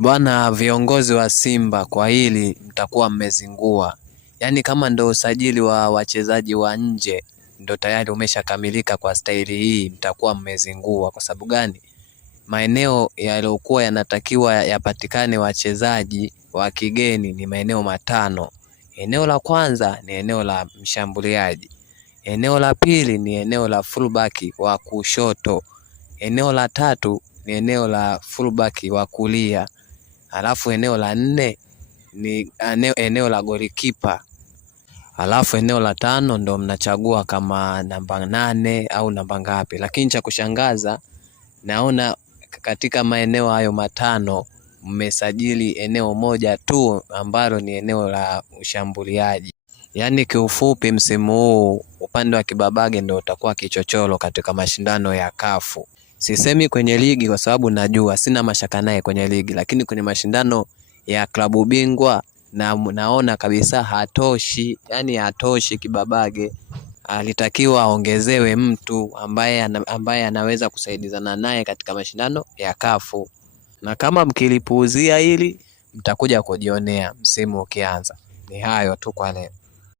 Bwana, viongozi wa Simba kwa hili mtakuwa mmezingua. Yaani kama ndo usajili wa wachezaji wa nje ndo tayari umeshakamilika kwa staili hii, mtakuwa mmezingua. Kwa sababu gani? Maeneo yaliyokuwa yanatakiwa yapatikane wachezaji wa kigeni ni maeneo matano. Eneo la kwanza ni eneo la mshambuliaji, eneo la pili ni eneo la fullback wa kushoto, eneo la tatu ni eneo la fullback wa kulia, alafu eneo la nne ni eneo la golikipa, alafu eneo la tano ndo mnachagua kama namba 8 au namba ngapi. Lakini cha kushangaza, naona katika maeneo hayo matano mmesajili eneo moja tu ambalo ni eneo la ushambuliaji. Yaani kiufupi, msimu huu upande wa Kibabage ndio utakuwa kichochoro katika mashindano ya kafu. Sisemi kwenye ligi kwa sababu najua sina mashaka naye kwenye ligi, lakini kwenye mashindano ya klabu bingwa naona kabisa hatoshi. Yani hatoshi Kibabage, alitakiwa aongezewe mtu ambaye anaweza kusaidizana naye katika mashindano ya kafu, na kama mkilipuuzia hili mtakuja kujionea msimu ukianza. Ni hayo tu kwa leo.